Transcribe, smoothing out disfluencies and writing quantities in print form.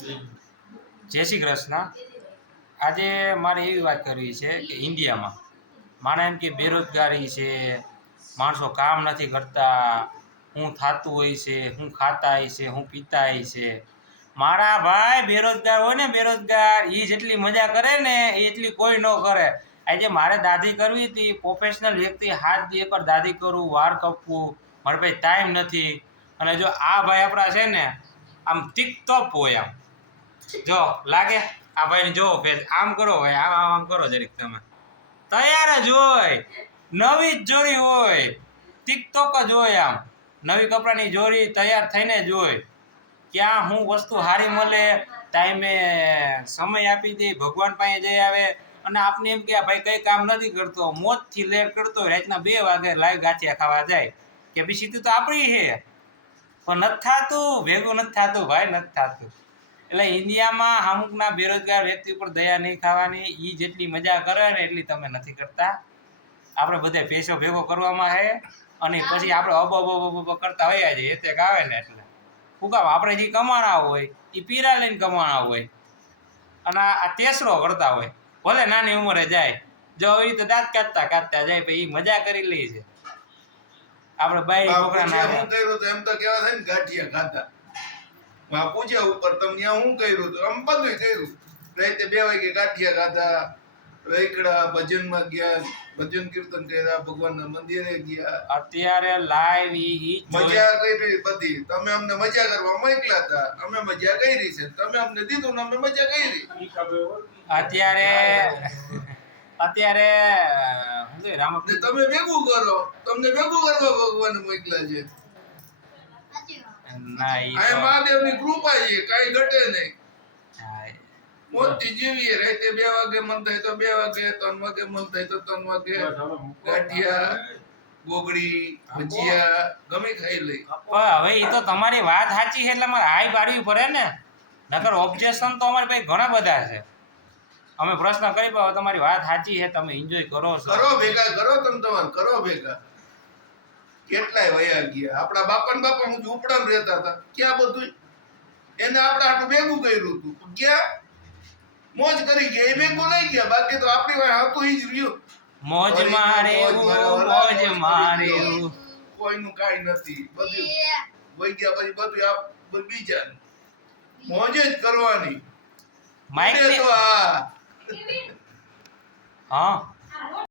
જય શ્રી કૃષ્ણ। આજે મારે એવી વાત કરવી છે કે ઇન્ડિયામાં માને એમ કે બેરોજગારી છે, માણસો કામ નથી કરતા, શું થતું હોય છે, શું ખાતા હોય છે, શું પીતા હોય છે। મારા ભાઈ બેરોજગાર હોય ને, બેરોજગાર એ જેટલી મજા કરે ને એટલી કોઈ ન કરે। આજે મારે દાઢી કરવી હતી, પ્રોફેશનલ વ્યક્તિ હાથ દી એકવાર દાઢી કરું, વાળ કપવું, મારે ભાઈ ટાઈમ નથી। અને જો આ ભાઈ આપણા છે ને આમ ટીકટોપ હોય, આમ જો લાગે આ ભાઈને જો ફેર આમ કરો ભાઈ, આમ આમ આમ કરો જરીક તમે, તૈયાર જ હોય, નવી જ જોરી હોય, ટીકટોક જ હોય, આમ નવી કપડાની જોરી તૈયાર થઈને જ હોય। ક્યાં હું વસ્તુ સારી મળે, ટાઈમે સમય આપી દે, ભગવાન પાસે જઈ આવે। અને આપને એમ કે ભાઈ કઈ કામ નથી કરતો, મોજથી લેટ કરતો, રાતના 2 વાગે લાઈવ ગાંઠિયા ખાવા જાય, કેપેસિટી તો આપણી છે પણ નથી થતું, ભેગું નથી થતું ભાઈ, નથી થતું। એટલે ઇન્ડિયામાં અમુકના બેરોજગાર વ્યક્તિ ઉપર દયા નહીં ખાવાની, એ જેટલી મજા કરે ને એટલી તમે નથી કરતા। આપણે બધે પૈસો ભેગો કરવામાં છે અને પછી આપણે અબ કરતા હોઈએ છીએ, એતે આવે ને એટલે શું કામ આપણે જે કમાણા હોય એ પીરા લઈને કમાણા હોય અને આ તેસરો કરતા હોય, ભલે નાની ઉંમરે જાય, જો આવી રીતે દાંત કાઢતા કાઢતા જાય, પછી એ મજા કરી લે છે। આપણે બાઈ છોકરા ના હું કર્યું તો એમ તો કેવા થાય ને ગાંઠિયા ખાતા પૂછ્યા ઉપર તમને શું કર્યું તો આમ બધું કર્યું। રાતે 2 વાગે ગાંઠિયા ખાતા, રૈકડા ભજનમાં ગયા, ભજન કીર્તન કર્યા, ભગવાનના મંદિરે ગયા, અત્યારે લાઈવ ઈ મજા કરી બધી। તમે અમને મજા કરવા મોકલ્યા હતા, અમે મજા કરી છે, તમે અમને દીધું ને અમે મજા કરી। અત્યારે તમે ભેગું કરો, તમને ભેગું કરવા ભગવાન મોકલ્યા છે। આ મહાદેવની કૃપા છે, કાઈ ઘટે નહીં, મોજથી જીવીએ। રાતે 2 વાગે મન થાય તો 2 વાગે, 3 વાગે મન થાય તો 3 વાગે ગાંઠિયા, ગોગડી, ભજીયા ગમે ખાઈ લઈ। હવે એ તો તમારી વાત સાચી છે એટલે મારે હાઈ પાડવી પડે ને, નકર ઓબ્જેક્શન તો અમારી પાસે ઘણા બધા છે। અમે પ્રશ્ન કરી પાવ, તમારી વાત સાચી છે, તમે એન્જોય કરો છો, કરો ભેગા કરો, તમે તમારે કરો ભેગા। કેટલાય વયા ગયા, આપણા બાપા હું ઝૂંપડામાં રહેતા હતા, ક્યાં બધું એને આપણે આટલું ભેગું કર્યું હતું, ક્યાં મોજ કરી ગયા, એ ભેગું લઈ ગયા, બાકી તો આપણી પાસે હતું ઈ જ રહ્યું। મોજ મારે મોજ મારે, કોઈનું કાઈ નથી, બધું વઈ ગયા પછી બધું આપ બીજા મોજ જ કરવાની। માઈક તો હા